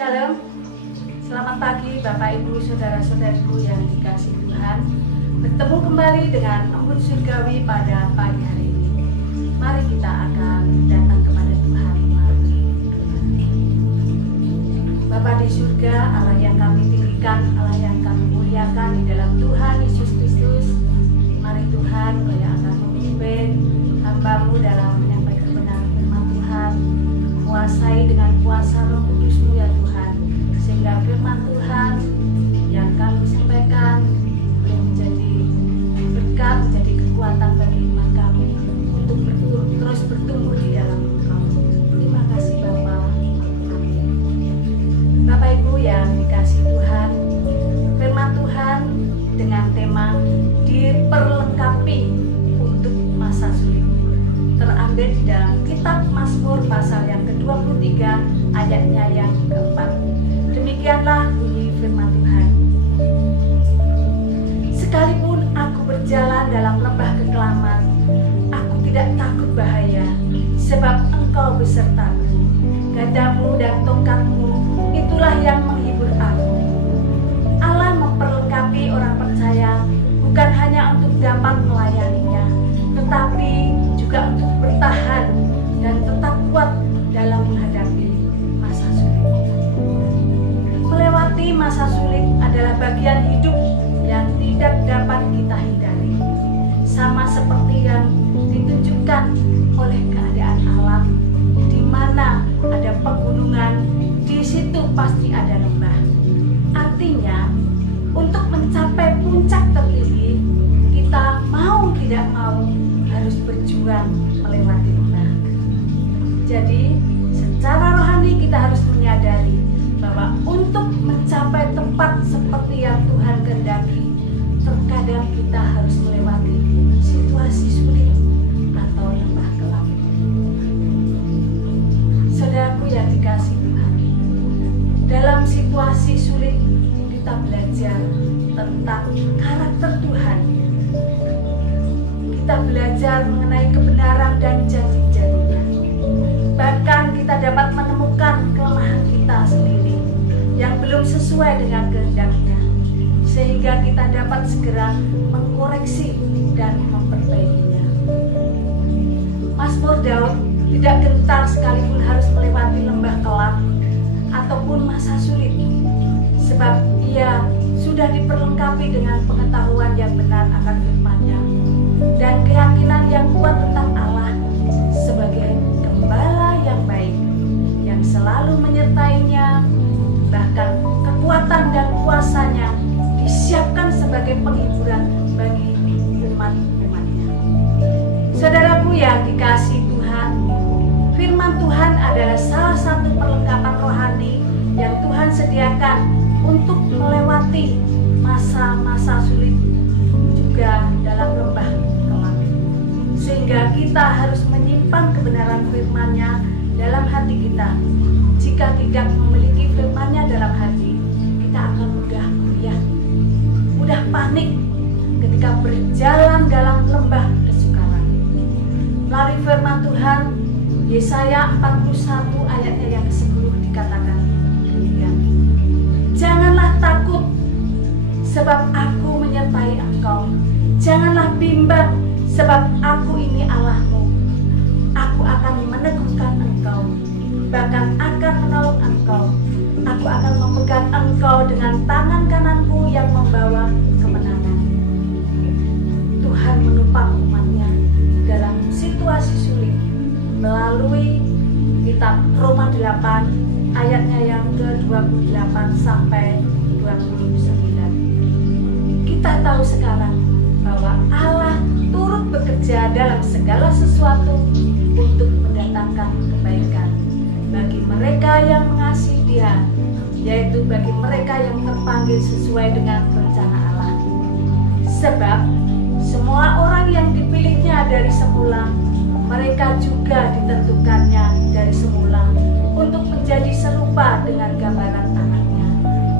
Shalom, selamat pagi Bapak Ibu Saudara-saudariku yang dikasihi Tuhan. Bertemu kembali dengan Embun Surgawi pada pagi hari ini. Mari kita akan datang kepada Tuhan melalui Bapa di surga, Allah yang kami tinggikan, Allah yang kami muliakan di dalam Tuhan Yesus Kristus. Mari Tuhan, Kau yang akan memimpin hamba-Mu dalam menyampaikan kebenaran firman Tuhan. Kuasai dengan kuasa Roh Kudus-Mu ya Tuhan, sehingga firman Tuhan yang kami sampaikan boleh menjadi berkat, menjadi kekuatan bagi iman kami untuk terus bertumbuh di dalam Engkau. Terima kasih Bapa. Amin. Bapak Ibu yang dikasihi Tuhan, firman Tuhan dengan tema diperlengkapi untuk masa sulit terambil di dalam kitab Mazmur pasal yang ke-23 ayatnya yang ke-4. Demikianlah bunyi firman Tuhan. Sekalipun aku berjalan dalam lembah kekelaman, aku tidak takut bahaya, sebab Engkau besertaku. Gadamu dan tongkatmu, itulah yang menghibur aku. Allah memperlengkapi orang percaya bukan hanya untuk dapat melayaninya, tetapi juga untuk bertahan dan tetap kuat dalam menghadapi masa sulit. Melewati masa sulit adalah bagian hidup yang tidak dapat kita hindari. Sama seperti yang ditunjukkan oleh keadaan alam, di mana ada pegunungan, di situ pasti ada lembah. Artinya, untuk mencapai puncak tertinggi, kita mau tidak mau harus berjuang melewati lembah. Jadi, secara rohani kita harus menyadari bahwa untuk mencapai tempat seperti yang Tuhan kehendaki, terkadang kita harus melewati situasi sulit atau lembah kelam. Saudaraku yang dikasihi Tuhan, dalam situasi sulit kita belajar tentang karakter Tuhan. Kita belajar mengenai kebenaran dan janji-janjinya. Bahkan kita dapat menemukan kelemahan kita sendiri yang belum sesuai dengan kehendaknya, sehingga kita dapat segera mengkoreksi dan memperbaikinya. Mazmur Daud tidak gentar sekalipun harus melewati lembah kelam ataupun masa sulit, sebab ia sudah diperlengkapi dengan pengetahuan yang benar akan firman-Nya dan keyakinan yang kuat tentang Allah sebagai gembala yang baik yang selalu menyertainya. Bahkan kekuatan dan kuasanya disiapkan sebagai penghiburan bagi umat-umatnya. Saudaraku yang dikasihi Tuhan, firman Tuhan adalah salah satu perlengkapan rohani yang Tuhan sediakan untuk melewati masa-masa sulit juga dalam lembah kelam. Sehingga kita harus menyimpan kebenaran firman-Nya dalam hati kita. Jika tidak memiliki firman-Nya dalam hati, kita akan mudah goyah, mudah panik ketika berjalan dalam lembah kesukaran. Melalui firman Tuhan, Yesaya 41 ayatnya yang ke-10 dikatakan demikian. Janganlah takut, sebab aku menyertai engkau. Janganlah bimbang, sebab aku ini Allahmu. Aku akan meneguhkan engkau, bahkan akan menolong engkau. Aku akan memegang engkau dengan tangan kananku yang membawa kemenangan. Tuhan menopang umat-Nya dalam situasi sulit melalui kitab Roma 8 ayatnya yang ke-28 sampai 29. Kita tahu sekarang bahwa Allah turut bekerja dalam segala sesuatu untuk mendatangkan kebaikan bagi mereka yang mengasihi Dia, yaitu bagi mereka yang terpanggil sesuai dengan rencana Allah. Sebab semua orang yang dipilihnya dari semula, mereka juga ditentukannya dari semula untuk menjadi serupa dengan gambaran anaknya,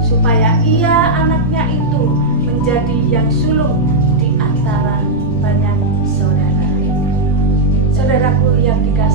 supaya ia anaknya itu menjadi yang sulung di antara banyak saudara. Saudaraku yang dikasihi